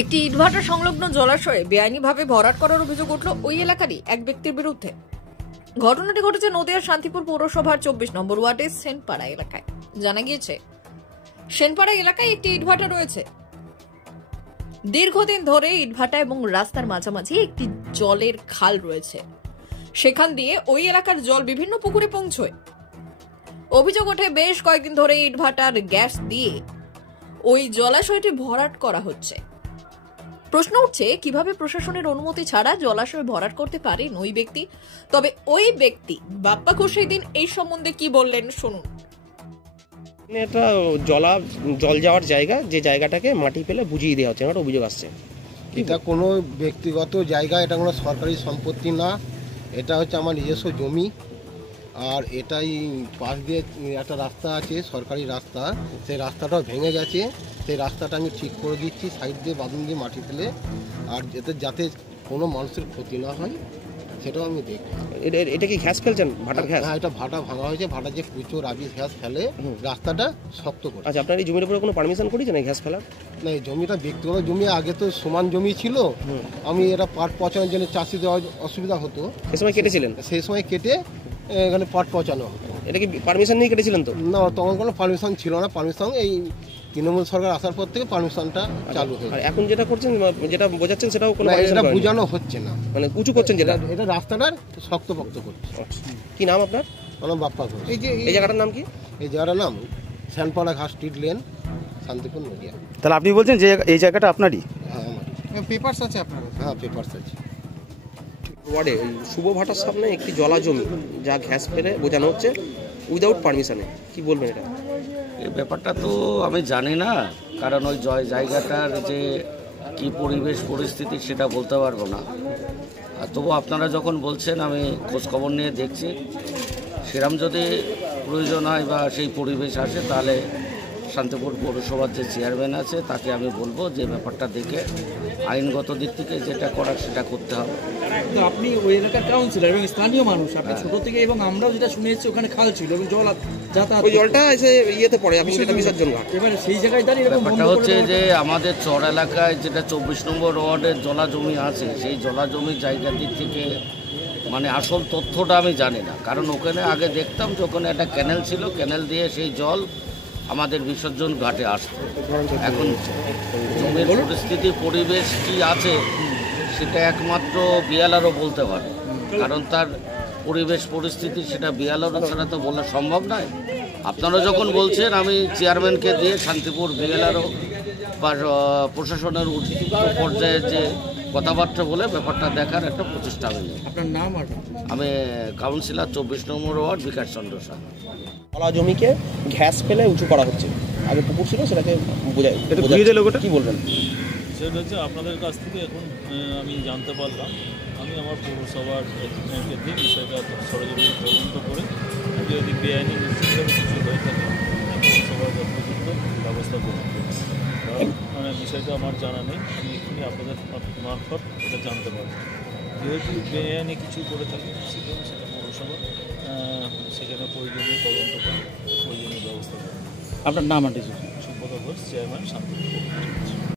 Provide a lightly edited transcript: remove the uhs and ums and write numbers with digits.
একটি ইটভাটা সংলগ্ন জলাশয়ে বেআইনিভাবে ভরাট করার অভিযোগ উঠল ওই এলাকারই এক ব্যক্তির বিরুদ্ধে। ঘটনাটি ঘটেছে নদিয়ার শান্তিপুর পৌরসভার 24 নম্বর ওয়ার্ডের সেনপাড়া এলাকায়। জানা গিয়েছে, সেনপাড়া এলাকায় একটি ইটভাটা রয়েছে। দীর্ঘদিন ধরে ইটভাটা এবং রাস্তার মাঝামাঝি একটি জলের খাল রয়েছে। সেখান দিয়ে ওই এলাকার জল বিভিন্ন পুকুরে পৌঁছয়। অভিযোগ ওঠে, বেশ কয়েকদিন ধরে ইটভাটার গ্যাস দিয়ে ওই জলাশয়টি ভরাট করা হচ্ছে। প্রশ্ন উঠছে, কিভাবে প্রশাসনের অনুমতি ছাড়া জলাশয় ভরাট করতে পারেন ওই ব্যক্তি? তবে ওই ব্যক্তি বাপ্পা ঘোষ সেই দিন এই সম্বন্ধে কি বললেন শুনুন। এটা জল যাওয়ার জায়গা, যে জায়গাটাকে মাটি ফেলে বুঝিয়ে দেওয়া হচ্ছে, একটা অভিযোগ আসছে। এটা কোনো ব্যক্তিগত জায়গা, এটা কোনো সরকারি সম্পত্তি না, এটা হচ্ছে আমার নিজস্ব জমি। আর এটাই পাশ দিয়ে একটা রাস্তা আছে, সরকারি রাস্তা, সেই রাস্তাটাও ভেঙে গেছে। সেই রাস্তাটা আমি ঠিক করে দিচ্ছি, সাইড দিয়ে বাঁধন দিয়ে মাটি ফেলে, আর যাতে কোনো মানুষের ক্ষতি না হয় সেটাও আমি দেখি। এটা কি ঘাস ফেলছেন, ভাটার ঘাস? হ্যাঁ, এটা ভাটা ভাঙা হয়েছে, ভাটা যে কুচো রাবি ঘাস ফেলে রাস্তাটা শক্ত করে। আচ্ছা, আপনার এই জমির উপরে কোনো পারমিশন করেছেন এই ঘাস ফেলার? না, এই জমিটা ব্যক্তিগত জমি, আগে তো সমান জমি ছিল। আমি এটা পাট পচানোর জন্য চাষি দেওয়ার অসুবিধা হতো, সে সময় কেটেছিলেন? সেই সময় কেটে এখানে পাট পচানো হতো। এটা কি পারমিশন নিয়ে কেটেছিলেন? তো না, তখন কোনো পারমিশন ছিল না। পারমিশন এই তৃণমূল সরকার আসার পর থেকে পারমিশনটা চালু হয়েছে। আর এখন যেটা করছেন, যেটা বোঝাচ্ছেন, সেটাও কোনো এটা বোঝানো হচ্ছে না, মানে উঁচু করছেন যেটা? এটা রাস্তাটার শক্তপোক্ত করছে। কি নাম আপনার? আমার বাপ্পা ঘোষ। এই জায়গাটার নাম কি? এই জায়গাটার নাম সেনপাড়া ঘাস স্ট্রিট লেন, শান্তিপুর, নদিয়া। তাহলে আপনি বলছেন যে এই জায়গাটা আপনারই? হ্যাঁ, আমারই। পেপারস আছে আপনার? হ্যাঁ, পেপারস আছে। ওয়ার্ডে শুভ ভাটার সামনে একটি জলা জমি, যা ঘাস ফেলে বোঝানো হচ্ছে উইদাউট পারমিশনে, কি বলবেন এটা? এই ব্যাপারটা তো আমি জানি না, কারণ ওই জায়গাটার যে কি পরিবেশ পরিস্থিতি সেটা বলতে পারবো না। আর তবু আপনারা যখন বলছেন, আমি খোঁজখবর নিয়ে দেখছি। সেরকম যদি প্রয়োজন হয় বা সেই পরিবেশ আসে, তাহলে শান্তিপুর পৌরসভার যে চেয়ারম্যান আছে তাকে আমি বলবো যে ব্যাপারটা দেখে আইনগত দিক থেকে যেটা করার সেটা করতে হবে। তো আপনি ওই এলাকার কাউন্সিলর এবং স্থানীয় মানুষ, আপনি ছোট থেকে, এবং আমরাও যেটা শুনেছি ওখানে খাল ছিল এবং জল যাতায়াত, ওই জলটা এসে ইয়েতে পড়ে, আপনি সেটা বিসর্জন করেন। এবারে সেই জায়গায় দাঁড়িয়ে ব্যাপারটা হচ্ছে যে আমাদের চর এলাকায় যেটা 24 নম্বর ওয়ার্ডের জলা জমি আছে, সেই জলা জমির জায়গার দিক থেকে মানে আসল তথ্যটা আমি জানি না। কারণ ওখানে আগে দেখতাম যে ওখানে একটা ক্যানেল ছিল, ক্যানেল দিয়ে সেই জল আমাদের বিসর্জন ঘাটে আসতো। এখন জমির পরিস্থিতি পরিবেশ কি আছে সেটা একমাত্র বিয়ালারও বলতে পারে, কারণ তার পরিবেশ পরিস্থিতি সেটা বিয়ালারও ছাড়া তো বলা সম্ভব নয়। আপনারা যখন বলছেন, আমি চেয়ারম্যানকে দিয়ে শান্তিপুর বিয়ালারও বা প্রশাসনের উচ্চ পর্যায়ে যে কথাবার্তা বলে ব্যাপারটা দেখার একটা প্রচেষ্টা আমি নিই। আপনার নাম? আর আমি কাউন্সিলর 24 নম্বর ওয়ার্ড, বিকাশ চন্দ্র সাহা। জলা জমিকে ঘাস ফেলে উঁচু করা হচ্ছে, আগে পুকুর ছিল, সেটাকে বোঝায়। কি বলবেন? সেটা হচ্ছে আপনাদের কাছ থেকে এখন আমি জানতে পারলাম। আমি আমার পৌরসভার একজনকে দিয়ে বিষয়টা সরজমিনে তদন্ত করে যদি বেআইনি নিশ্চিতভাবে কিছু হয়ে থাকে পৌরসভার যথাযথ ব্যবস্থা গ্রহণ করি। মানে বিষয়টা আমার জানা নেই, আমি এক্ষুনি আপনাদের মারফত এটা জানতে পারবো। যেহেতু বেআইনি কিছু করে থাকে সেটা পৌরসভা সেখানে প্রয়োজনীয় তদন্ত করে প্রয়োজনীয় ব্যবস্থা গ্রহণ। আপনার নাম? সুব্রত ঘোষ, চেয়ারম্যান, শান্তিপুর।